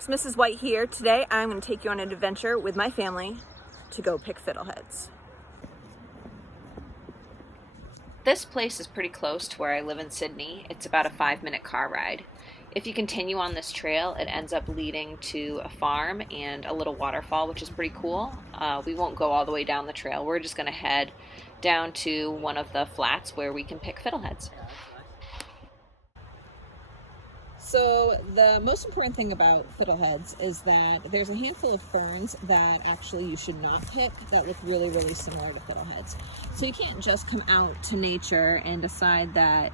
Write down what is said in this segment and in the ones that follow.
folks, Mrs. White here. Today I'm going to take you on an adventure with my family to go pick fiddleheads. This place is pretty close to where I live in Sydney. It's about a 5-minute car ride. If you continue on this trail, it ends up leading to a farm and a little waterfall, which is pretty cool. We won't go all the way down the trail. We're just going to head down to one of the flats where we can pick fiddleheads. So the most important thing about fiddleheads is that there's a handful of ferns that actually you should not pick that look really, really similar to fiddleheads. So you can't just come out to nature and decide that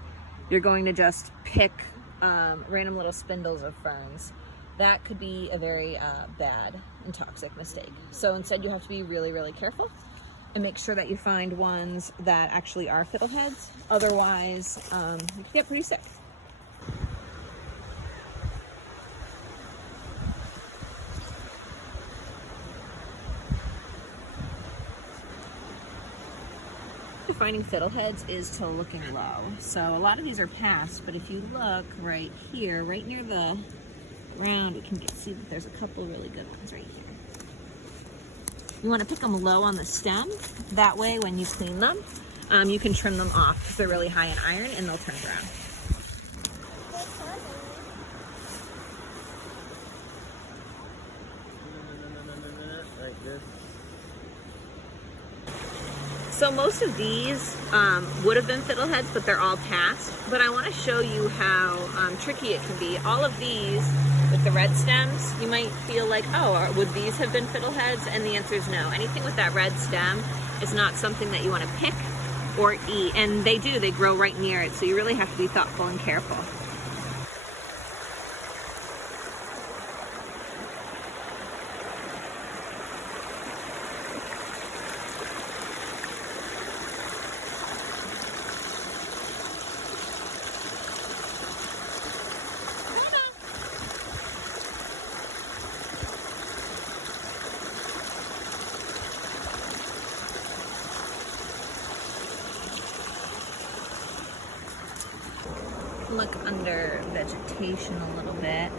you're going to just pick random little spindles of ferns. That could be a very bad and toxic mistake. So instead you have to be really, really careful and make sure that you find ones that actually are fiddleheads. Otherwise, you can get pretty sick. Finding fiddleheads is to looking low. So a lot of these are past, but if you look right here, right near the ground, we can see that there's a couple really good ones right here. You want to pick them low on the stem. That way when you clean them, you can trim them off because they're really high in iron and they'll turn brown. Like this. So most of these would have been fiddleheads, but they're all past. But I want to show you how tricky it can be. All of these with the red stems, you might feel like, oh, would these have been fiddleheads? And the answer is no. Anything with that red stem is not something that you want to pick or eat. And they grow right near it. So you really have to be thoughtful and careful. Look under vegetation a little bit.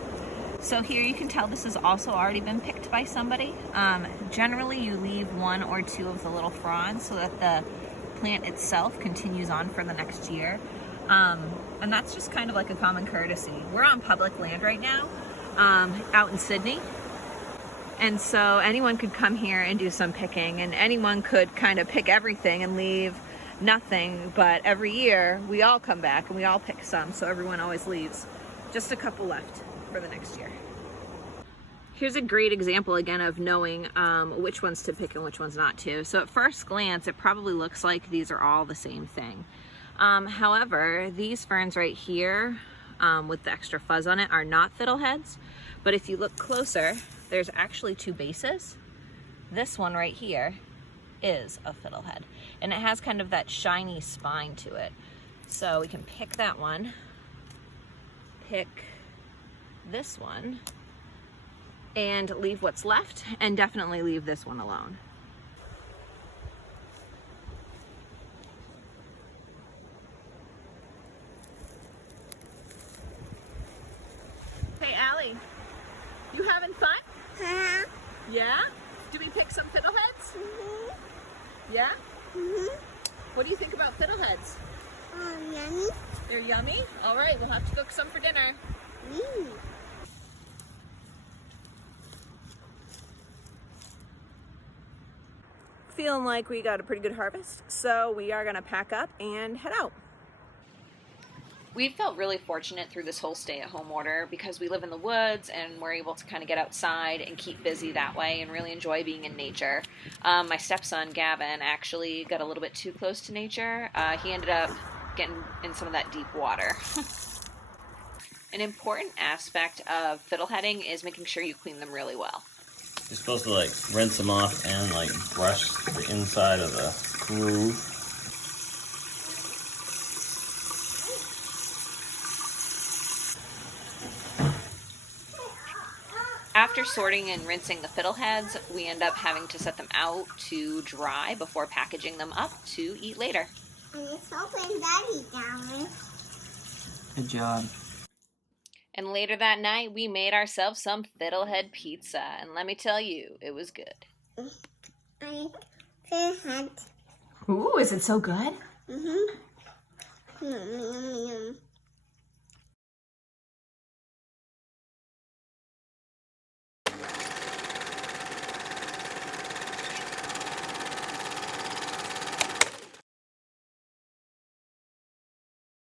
So here you can tell this has also already been picked by somebody. Generally you leave one or two of the little fronds so that the plant itself continues on for the next year. And that's just kind of like a common courtesy. We're on public land right now, out in Sydney. And so anyone could come here and do some picking, and anyone could kind of pick everything and leave nothing, but every year we all come back and we all pick some, so everyone always leaves just a couple left for the next year. Here's a great example again of knowing which ones to pick and which ones not to. So at first glance it probably looks like these are all the same thing. However, these ferns right here with the extra fuzz on it are not fiddleheads, but if you look closer, there's actually two bases. This one right here is a fiddlehead, and it has kind of that shiny spine to it. So we can pick that one, pick this one, and leave what's left, and definitely leave this one alone. Hey Allie, you having fun? Yeah? Do we pick some fiddleheads? Yeah? What do you think about fiddleheads? Yummy. They're yummy? All right, we'll have to cook some for dinner. Feeling like we got a pretty good harvest, so we are gonna pack up and head out. We've felt really fortunate through this whole stay-at-home order because we live in the woods and we're able to kind of get outside and keep busy that way and really enjoy being in nature. My stepson, Gavin, actually got a little bit too close to nature. He ended up getting in some of that deep water. An important aspect of fiddleheading is making sure you clean them really well. You're supposed to like rinse them off and like brush the inside of the groove. After sorting and rinsing the fiddleheads, we end up having to set them out to dry before packaging them up to eat later. I'm just hoping Daddy down. Good job. And later that night, we made ourselves some fiddlehead pizza. And let me tell you, it was good. Ooh, is it so good? Mm-hmm.